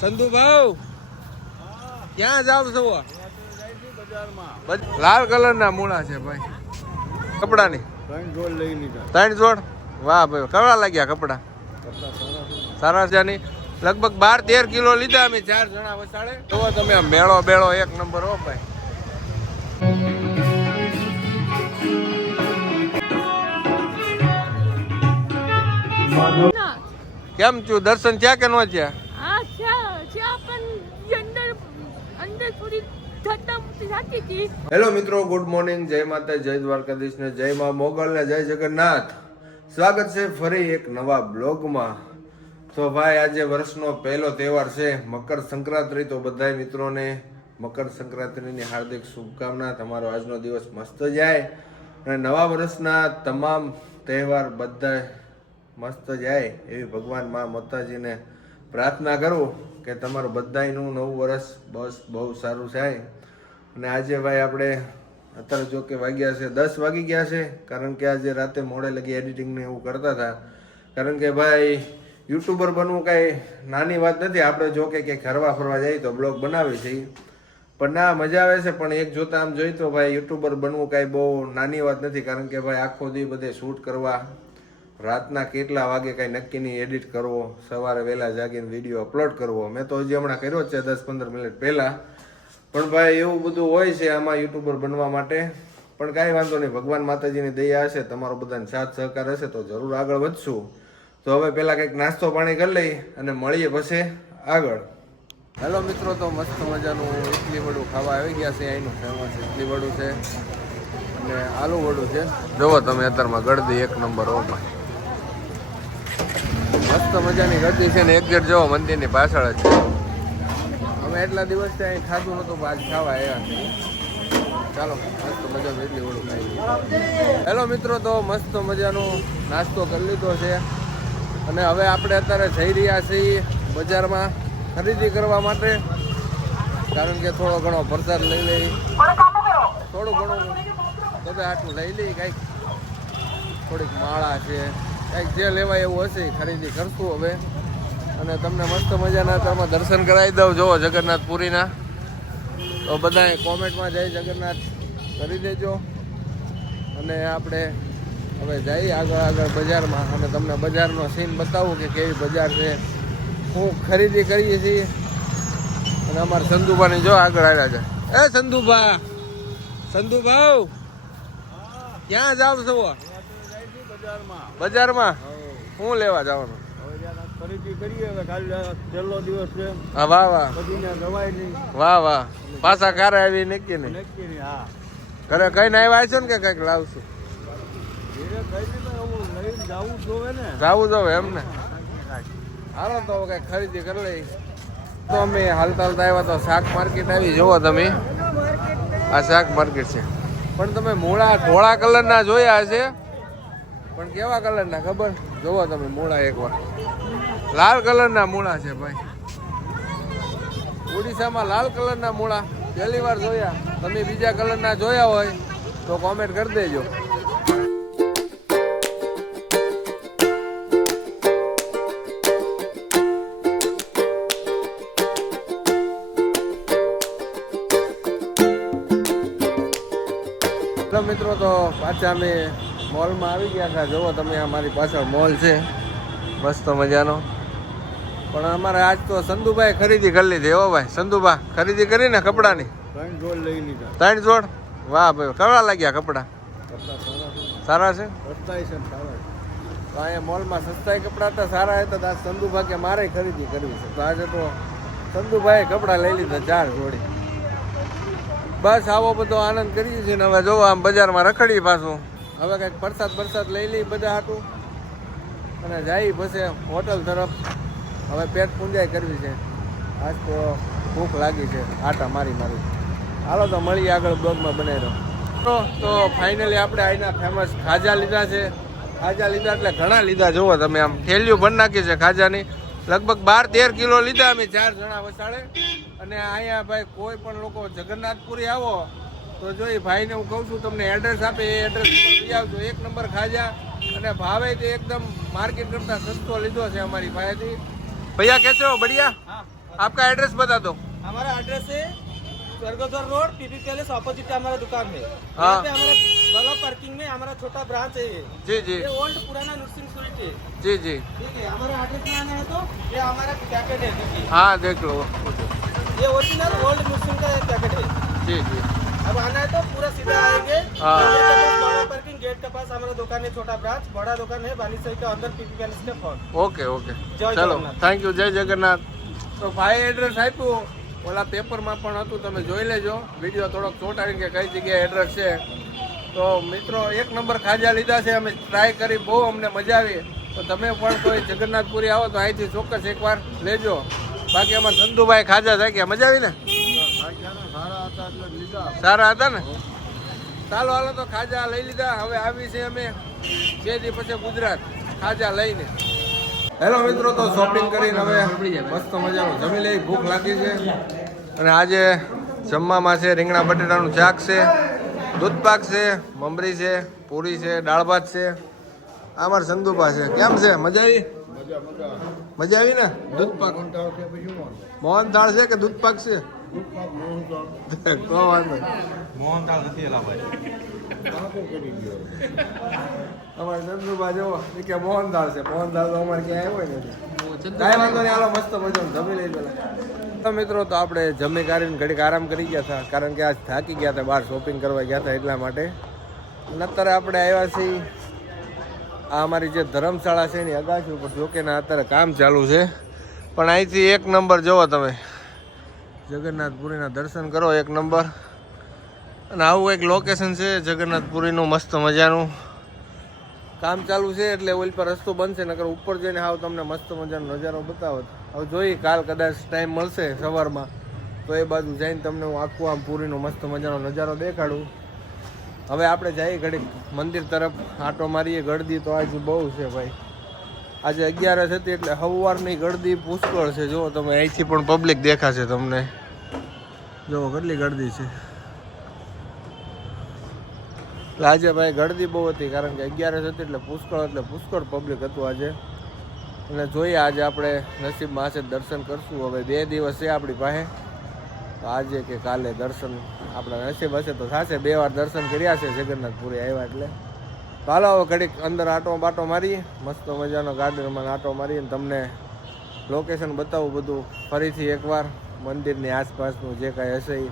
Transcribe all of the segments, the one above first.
સંધુ ભાવ ક્યાં જાવ છો? લાલ કલર ના મૂળા છે ભાઈ કપડાની. 3 જોડ લઈ લીધા. 3 જોડ? વાહ ભાઈ, કેવા લાગ્યા કપડા? સારા છે. ની લગભગ 12-13 કિલો લીધા અમે 4 જણા વસાડે. જોવો તમે મેળો બેળો એક નંબર હો ભાઈ. કેમ છું? દર્શન થયા કે નો થયા? હેલો મિત્રો, ગુડ મોર્નિંગ. જય માતા, જય દ્વારકાધીશ ને જય મા મોગલ ને જય જગન્નાથ. સ્વાગત છે ફરી એક નવા બ્લોગમાં. તો ભાઈ આજે વર્ષનો પહેલો તહેવાર છે મકર સંક્રાંતિ. તો બધા મિત્રોને મકર સંક્રાંતિની હાર્દિક શુભકામના. તમારો આજનો દિવસ મસ્ત જાય અને નવા વર્ષના તમામ તહેવાર બધા મસ્ત જાય એવી ભગવાન મા માતાજીને પ્રાર્થના કરું કે તમારું બધાયનું નવું વર્ષ બસ બહુ સારું થાય. અને આજે ભાઈ આપણે અત્યારે જો કે વાગ્યા છે 10 વાગી ગયા છે, કારણ કે આજે રાતે મોડે લગી એડિટિંગ ને એવું કરતા હતા. કારણ કે ભાઈ યુટ્યુબર બનવું કાંઈ નાની વાત નથી. આપણે જો કે ક્યાંક ફરવા જઈએ તો બ્લોગ બનાવી છીએ, પણ ના મજા આવે છે. પણ એક જોતા આમ જોઈ તો ભાઈ યુટ્યુબર બનવું કાંઈ બહુ નાની વાત નથી. કારણ કે ભાઈ આખો દી બધે શૂટ કરવા, રાતના કેટલા વાગે કાંઈ નક્કી નહીં, એડિટ કરવો, સવારે વહેલા જાગીને વિડીયો અપલોડ કરવો. મેં તો હજી હમણાં કર્યો છે 10-15 મિનિટ પહેલાં. પણ ભાઈ એવું બધું હોય છે આમાં યુટ્યુબર બનવા માટે. પણ કાંઈ વાંધો નહીં, ભગવાન માતાજીની દયા હશે, તમારો બધાને સાથ સહકાર હશે તો જરૂર આગળ વધશું. તો હવે પહેલાં કંઈક નાસ્તો પાણી કરી લઈ અને મળીએ પછી આગળ. હેલો મિત્રો, તો મસ્ત મજાનું ઇડલી વડું ખાવા આવી ગયા છે. અહીંનું ફેમસ ઇડલી વડું છે અને આલુ વડું છે. જોવો તમે અત્યારમાં ગળદી એક નંબર હો ભાઈ, મસ્ત મજાની ગળદી છે ને એક્ઝેક્ટ જોવો મંદિરની પાછળ જ છે. અમે એટલા દિવસથી અહીં ખાધું નહોતું, આજ ખાવા આવ્યા છે. ચાલો મસ્ત મજાનું ઇડલી વડું ખાઈ. હેલો મિત્રો, તો મસ્ત મજાનો નાસ્તો કરી લીધો છે અને હવે આપણે અત્યારે જઈ રહ્યા છીએ બજારમાં ખરીદી કરવા માટે. કારણ કે થોડો ઘણો પ્રસાદ લઈ લઈ, થોડું ઘણું તમે આટલું લઈ લઈ, કાંઈક થોડીક માળા છે, કાંઈક જે લેવાય એવું હશે ખરીદી કરશું હવે. અને તમને મસ્ત મજાના અત્યારમાં દર્શન કરાવી દઉં. જોવો જગન્નાથપુરીના. તો બધાએ કોમેન્ટમાં જય જગન્નાથ કરી દેજો. અને આપણે હવે જઈએ આગળ બજારમાં અને તમને બજારનો સીન બતાવું કે કેવી બજાર છે, શું ખરીદી કરીએ છીએ. અને અમારા સંધુભાની જો આગળ આવ્યા છે. એ સંધુભા, સંધુભાવ ક્યાં જાવ છો? બજારમાં શું લેવા જવાનું? ખરીદી કરીએ હવે, કાલે છેલ્લો દિવસ છે. હા વાહ વાહ, બધીને રવાય નહીં. વાહ વાહ, પાછા કારે આવી નક્કી નહીં. નક્કી નહીં. હા, ઘરે કઈ આવ્યા છો ને કે કઈક લાવશું? ધીરે કઈ લઈને જવું જોવે ને, જવું જોવે એમ ને. હાલો તો કઈ ખરીદી કરી લઈ. તો અમે હાલતા આવ્યા તો શાક માર્કેટ આવી. જોવો તમે, આ શાક માર્કેટ છે. પણ તમે મૂળા ધોળા કલરના જોયા હશે, પણ કેવા કલરના ખબર? જોવો તમે મૂળા એકવાર લાલ કલરના મૂળા છે ભાઈ. ઓડિશામાં લાલ કલરના મૂળા પહેલી વાર જોયા. તમે બીજા કલરના જોયા હોય તો કોમેન્ટ કરી દેજો. મિત્રો, તો પાછા અમે મોલમાં આવી ગયા હતા. જોવો તમે અમારી પાછળ મોલ છે મસ્ત મજાનો. પણ અમારે આજ તો સંધુભાઈ ખરીદી કરી લીધી. હો ભાઈ સંધુભા, ખરીદી કરીને કપડાની 3 જોડ લઈ લીધા. 3 જોડ? વાહ ભાઈ, કેવા લાગ્યા કપડા? સારા છે. તો અહીંયા મોલમાં સસ્તાઈ કપડા હતા, સારા હતા. આજ સંધુભા કે મારે ખરીદી કરવી છે, તો આજે તો સંધુભાઈએ કપડાં લઈ લીધા 4 જોડી. બસ આવો બધો આનંદ કરીએ છીએ ને હવે જોવો આમ બજારમાં રખડીએ પાછું. હવે કંઈક પ્રસાદ લઈ લઈ બધા હાટું અને જઈ પછી હોટલ તરફ. હવે પેટ પૂંજાઈ કરવી છે. આજ તો ભૂખ લાગી છે આટા મારી. હાલો તો મળીએ આગળ બ્લોગમાં બનાવી દો. તો ફાઇનલી આપણે અહીંના ફેમસ ખાજા લીધા છે. ખાજા લીધા એટલે ઘણા લીધા. જુઓ તમે આમ થેલીઓ ભરી નાખી છે ખાજાની. લગભગ 12-13 કિલો લીધા અમે 4 જણા વસાડે. અને અહીંયા ભાઈ કોઈ પણ લોકો જગન્નાથપુરી આવો તો જો એ ભાઈને હું કહું છું તમને એડ્રેસ આપે, એ એડ્રેસ ઉપર લઈ આવજો. એક નંબર ખાજા અને ભાવે તે એકદમ માર્કેટ કરતાં સસ્તો લીધો છે અમારી પાસેથી. ભૈયા કેસે હો? બઢિયા? आपका एड्रेस बता दो। हमारा एड्रेस है स्वर्गद्वार रोड, पीपी पैलेस ऑपोजिट हमारा दुकान है। हाँ। यहाँ पे हमारा बड़ा पार्किंग में हमारा छोटा ब्रांच है ये। जी जी ये ओल्ड पुराना नर्सिंग स्वीट है। जी जी। ठीक है, हमारा एड्रेस में आना है तो ये हमारा पैकेट है, देखिए। हाँ देख लो। ये ओरिजिनल ओल्ड नर्सिंग का एक पैकेट है। जी जी। अब आना है तो पूरा सीधा आएंगे। हाँ। गेट के पास बड़ा पार्किंग, गेट के पास हमारा दुकान है, छोटा ब्रांच, बड़ा दुकान है बानीसई के अंदर, पीपी पैलेस के फ्रंट। ओके ओके જય ચલો જગન્નાથ. થેન્ક યુ જય જગન્નાથ. તો ભાઈ એડ્રેસ આપ્યું ઓલા પેપરમાં પણ હતું, તમે જોઈ લેજો. વિડીયો થોડોક ચોટાડી કે કઈ જગ્યાએ એડ્રેસ છે. તો મિત્રો 1 નંબર ખાજા લીધા છે, અમે ટ્રાય કરી, બહુ અમને મજા આવી. તો તમે પણ કોઈ જગન્નાથપુરી આવો તો અહીંથી ચોક્કસ એકવાર લેજો. બાકી અમારા ચંદુભાઈ ખાજા થાય કે મજા આવી ને? સારા હતા ને? ચાલો હાલો તો ખાજા લઈ લીધા. હવે આવી છે અમે 2 દી પછી ગુજરાત ખાજા લઈને. હેલો મિત્રો, તો શોપિંગ કરીને હવે મસ્ત મજાનું જમી લઈ. ભૂખ લાગી છે અને આજે જમવામાં છે રીંગણા બટેટાનું શાક છે, દૂધ પાક છે, મમરી છે, પૂરી છે, દાળ ભાત છે. આ મારા સંદુભા છે. કેમ છે? મજા આવી? મજા આવી ને? દૂધ પાક મોહન દાળ છે કે દૂધ પાક છે? તો વાંધો નહીં. મોહનથાળ નથી એલા ભાઈ. અમારે ચંદુભા જો કે મોહન દાળ છે. મોહન દાળ તો અમારે ક્યાં આવ્યો ને. કાંઈ વાંધો નહીં, હાલો મસ્ત મજાનું જમી લઈ પેલા. તો મિત્રો, તો આપણે જમી કાઢીને ઘડીક આરામ કરી ગયા હતા, કારણ કે આજ થાકી ગયા હતા, બહાર શોપિંગ કરવા ગયા હતા એટલા માટે. અને અત્યારે આપણે આવ્યા છીએ આ અમારી જે ધર્મશાળા છે એની અગાસી ઉપર. જોકે ના અત્યારે કામ ચાલુ છે, પણ અહીંથી 1 નંબર જોવો તમે, જગન્નાથપુરીના દર્શન કરો 1 નંબર. અને આવું એક લોકેશન છે જગન્નાથપુરીનું મસ્ત મજાનું. કામ ચાલુ છે એટલે ઓલ પર રસ્તો બનશે, નકર ઉપર જઈને હાવ તમને મસ્ત મજાનો નજારો બતાવત. હવે જોઈએ, કાલ કદાચ ટાઈમ મળશે સવારમાં તો એ બાજુ જઈને તમને હું આખું આમ પુરીનો મસ્ત મજાનો નજારો દેખાડું. હવે આપણે જઈએ ઘડીક મંદિર તરફ, આંટો મારીએ. ગળદી તો આજે બહુ છે ભાઈ. આજે 11 હતી એટલે સવારની ગળદી પુષ્કળ છે. જુઓ તમે, અહીંથી પણ પબ્લિક દેખાશે તમને. જુઓ કેટલી ગળદી છે. એટલે આજે ભાઈ ગળદી બહુ હતી, કારણ કે 11 હતી એટલે પુષ્કળ પબ્લિક હતું આજે. અને જોઈએ આજે આપણે નસીબમાં હશે દર્શન કરશું. હવે 2 દિવસ છે આપણી પાસે, તો આજે કે કાલે દર્શન આપણા નસીબ હશે તો થશે. 2 વાર દર્શન કર્યા છે જગન્નાથપુરી આવ્યા એટલે. તો હાલો હવે ઘડીક અંદર આટો બાટો મારીએ, મસ્ત મજાનો ગાર્ડનમાં આટો મારીએ, તમને લોકેશન બતાવું બધું ફરીથી એકવાર, મંદિરની આસપાસનું જે કાંઈ હશે એ.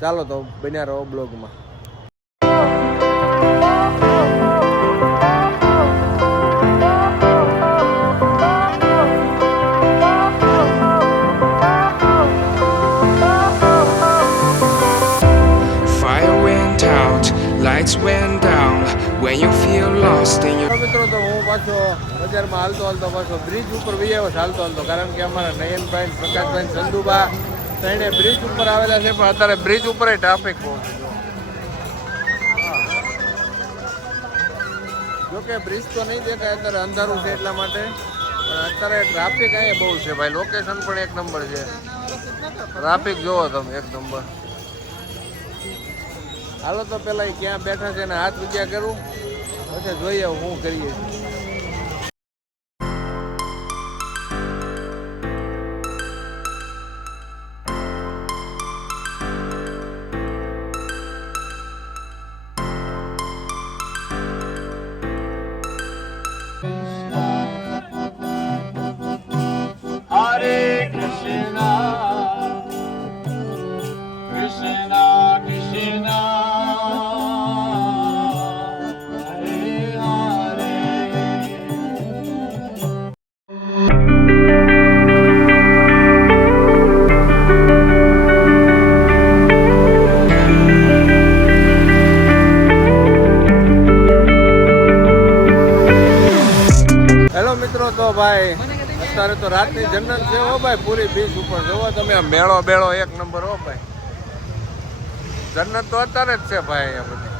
ચાલો તો બન્યા રહો બ્લોગમાં. Fire went out, lights went down. When you feel lost in your મિત્રો, તો હું પાછો બજારમાં હાલતો પાછો બ્રિજ ઉપર વહી આવ્યો હાલતો, કારણ કે અમારા નયનભાઈ, પ્રકાશભાઈ, ચંદુબા ત્રણે બ્રિજ ઉપર આવેલા છે, પણ અત્યારે બ્રિજ ઉપર ટ્રાફિક બહુ છે. જોકે બ્રિજ તો નહીં દેખાય, અત્યારે અંધારું છે એટલા માટે, પણ અત્યારે ટ્રાફિક અહીંયા બહુ છે ભાઈ. લોકેશન પણ 1 નંબર છે. ટ્રાફિક જોવો તમે 1 નંબર. હાલો તો પેલા ક્યાં બેઠા છે એને હાથ વિદ્યા કરું, પછી જોઈએ શું કરીએ. Hare Krishna, Krishna Krishna, Hare Hare. Hello મિત્રો, તો ભાઈ અત્યારે તો રાતની જન્નત છે હો ભાઈ. પૂરી બીચ ઉપર જોવો તમે, મેળો 1 નંબર હો ભાઈ. જન્નત તો અત્યારે જ છે ભાઈ અહીંયા બધી.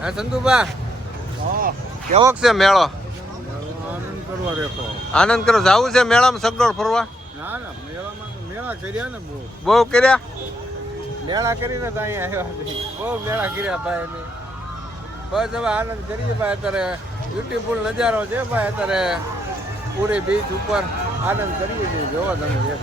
હા સંતુભા, કેવોક છે મેળો? આનંદ કરવા રહેતો. આનંદ કરો. જવું છે મેળામાં સગડોળ ફરવા? ના ના, મેળામાં તો મેળા કર્યા ને બહુ. બહુ કર્યા. મેળા કરીને તો અહીંયા આવ્યા છે. બહુ મેળા કર્યા ભાઈ એની. બસ હવે આનંદ કરીએ ભાઈ. અત્યારે બ્યુટીફુલ નજારો છે ભાઈ. અત્યારે પૂરી બીચ ઉપર આનંદ કરીએ છીએ. જોવો તમે એક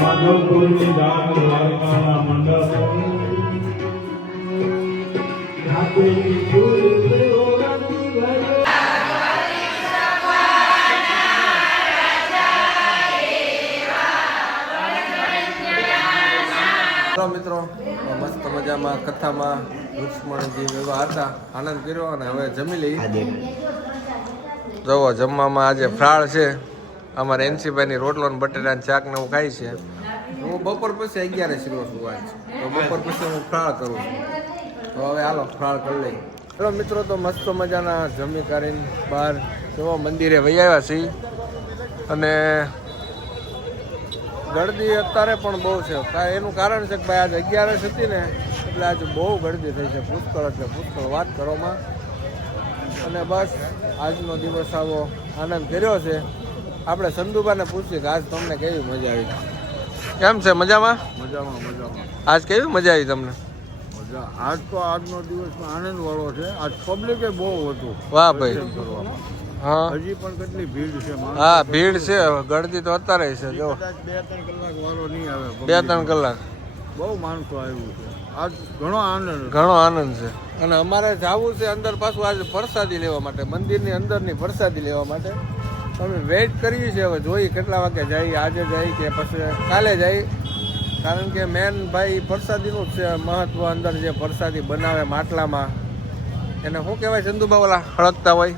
માધવપુરની દાન દ્વારકાના મંડળ મિત્રો મસ્ત મજામાં કથામાં રુક્ષ્મણજી એવા હતા, આનંદ કર્યો અને હવે જમી લઈ. જુઓ જમવામાં આજે ફ્રાળ છે. અમારે એનસીભાઈની રોટલો ને બટેટાનું શાક ને એવું ખાય છે. હું બપોર પછી 11 સિલો સુવાય છે, તો બપોર પછી હું ફ્રાળ કરું છું. તો હવે હાલો ફ્રાળ કરી લઈ. ચલો મિત્રો, તો મસ્ત મજાના જમી કરીને બહાર જોવા મંદિરે વહી આવ્યા છીએ. અને ગળદી અત્યારે પણ બહુ છે. એનું કારણ છે કે ભાઈ આજે 11 હતી ને, એટલે આજે બહુ ગળદી થઈ છે. પુષ્કળ એટલે પુષ્કળ વાત કરવામાં. અને બસ આજનો દિવસ આવો આનંદ કર્યો છે. આપણે સંધુબાને પૂછીએ કે આજ તમને કેવી મજા આવી? કેમ છે? મજામાં? મજામાં. આજ કેવી મજા આવી તમને? આજ તો આજનો દિવસ આનંદ વાળો છે. આજ પબ્લિકે બહુ હતું. વાહ ભાઈ. હા, હજી પણ કેટલી ભીડ છે. હા ભીડ છે. ગળદી તો અત્યારે છે. જો 2-3 કલાક વાળો નહીં આવે. 2-3 કલાક બહુ માણસો આવ્યું છે. આજ ઘણો આનંદ છે. અને અમારે જવું છે અંદર પાછું આજે પ્રસાદી લેવા માટે, મંદિરની અંદરની પ્રસાદી લેવા માટે. અમે વેઇટ કરીએ છીએ. હવે જોઈએ કેટલા વાગે જઈએ, આજે જઈએ કે પછી કાલે જઈએ. કારણ કે મેન ભાઈ પ્રસાદીનું જ છે મહત્વ. અંદર જે પ્રસાદી બનાવે માટલામાં, એને શું કહેવાય ચંદુબા? ઓલા હળગતા હોય.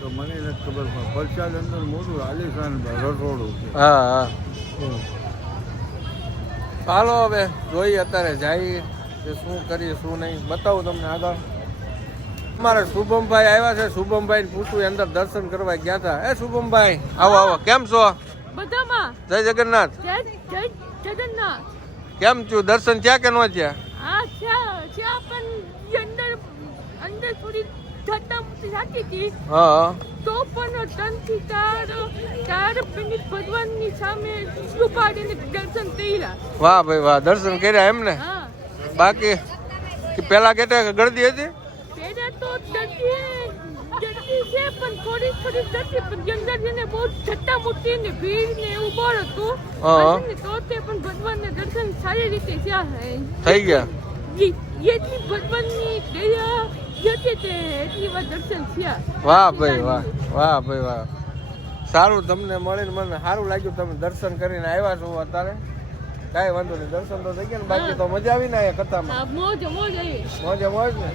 તો મને નથી ખબર, પણ પ્રસાદ અંદર મોટું આલિશાન રસોડું છે. હા. ચાલો હવે જોઈએ, અત્યારે જઈએ કે શું કરીએ શું નહીં બતાવું તમને આગળ. અમારે શુભમભાઈ આવ્યા છે. શુભમભાઈ પૂછવું અંદર દર્શન કરવા ગયા હતા. એ શુભમભાઈ આવો. કેમ છો? બધામાં જય જગન્નાથ. જય જગન્નાથ. કેમ છું? દર્શન થયા કે ન થયા? આ ત્યાં પણ અંદર થોડી ધટ્ટામુટ્ટી થતી હતી. હા. તો પણ 3 થી 4 મિનિટ ભગવાનની સામે ઉપાડીને દર્શન કર્યા. વાહ ભાઈ વાહ. દર્શન કર્યા એમ ને? હા. બાકી પેલા કેટલા ગળદી હતી? પેલા તો દર્દી છે પણ થોડી દર્દી, પણ અંદર જઈને બહુ ધટ્ટામુટ્ટી ને ભીડ ને એવું બહુ હતું. હા. તો તે પણ ભગવાનના દર્શન સારી રીતે થયા. થઈ ગયા. એટલી ભગવાનની દયા હતી તે એટલી વાર દર્શન થયા. વાહ ભાઈ વાહ. સારું, તમને મળીને મને સારું લાગ્યું. તમે દર્શન કરીને આવ્યા છો અત્યારે. કાંઈ વાંધો નહીં, દર્શન તો થઈ ગયા ને. બાકી તો મજા આવી ને અહીંયા કથામાં? હા, મોજ આવી. મોજ ને.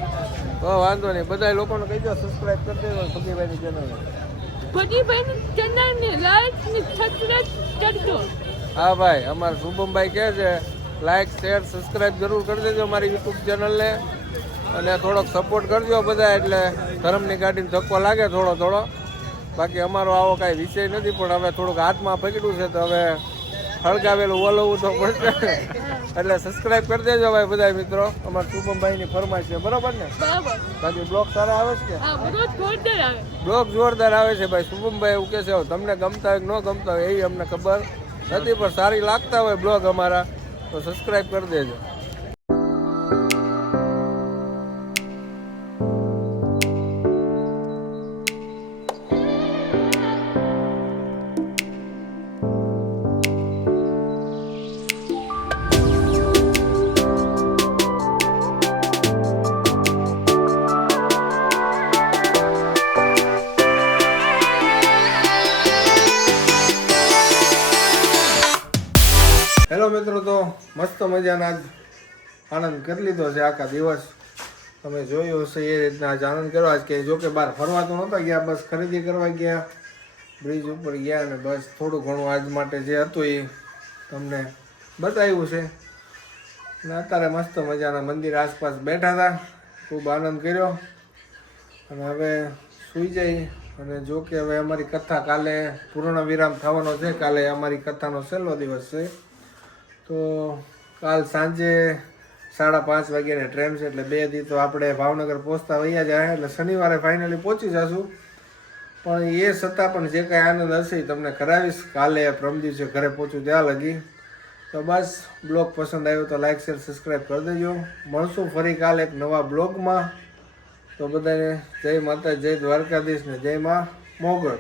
તો વાંધો નહીં, બધા લોકોને કહી દો સબસ્ક્રાઇબ કરી દેજો ભગીભાઈની ચેનલને. ભગીભાઈની ચેનલને લાઈક ને સબસ્ક્રાઇબ કરજો. હા ભાઈ, અમારા શુભમભાઈ કહે છે લાઈક શેર સબસ્ક્રાઇબ જરૂર કરી દેજો મારી યુટ્યુબ ચેનલને. અને થોડોક સપોર્ટ કરજો બધા, એટલે ધર્મની ગાડીને ધક્કો લાગે થોડો. બાકી અમારો આવો કાંઈ વિષય નથી, પણ હવે થોડુંક હાથમાં પકડ્યું છે તો હવે હળગાવેલું ઓલવવું તો પડશે. એટલે સબસ્ક્રાઇબ કરી દેજો ભાઈ બધા મિત્રો. અમારા શુભમભાઈની ફરમાઈશ છે, બરોબર ને? બરાબર. બાકી બ્લોગ સારા આવે છે કે? હા, બધો જોરદાર આવે. બ્લોગ જોરદાર આવે છે ભાઈ. શુભમભાઈ એવું કહે છે. હવે તમને ગમતા હોય કે ન ગમતા હોય એ અમને ખબર નથી, પણ સારી લાગતા હોય બ્લોગ અમારા તો સબસ્ક્રાઇબ કરી દેજો. હેલો મિત્રો, તો મસ્ત મજાના જ આનંદ કરી લીધો છે આખા દિવસ. તમે જોયું હશે એ રીતના આજ આનંદ કર્યો. આજ કે જો કે બહાર ફરવા તો નહોતા ગયા, બસ ખરીદી કરવા ગયા, બ્રિજ ઉપર ગયા અને બસ થોડું ઘણું આજ માટે જે હતું એ તમને બતાવ્યું છે. અને અત્યારે મસ્ત મજાના મંદિર આસપાસ બેઠા હતા, ખૂબ આનંદ કર્યો. અને હવે સૂઈ જઈ. અને જો કે હવે અમારી કથા કાલે પૂર્ણ વિરામ થવાનો છે. કાલે અમારી કથાનો છેલ્લો દિવસ છે. તો કાલ સાંજે 5:30 વાગ્યાની ટ્રેન છે એટલે 2 દી તો આપણે ભાવનગર પહોંચતા વૈયા જાય એટલે શનિવારે ફાઇનલી પહોંચી જશું. પણ એ છતાં પણ જે કાંઈ આનંદ હશે એ તમને કરાવીશ કાલે પ્રમ દિવસે ઘરે પહોંચું ત્યાં લગી. તો બસ બ્લોગ પસંદ આવ્યો તો લાઈક શેર સબસ્ક્રાઈબ કરી દેજો. મળશું ફરી કાલે એક નવા બ્લોગમાં. તો બધાને જય માતા, જય દ્વારકાધીશ ને જય માં મોગલ.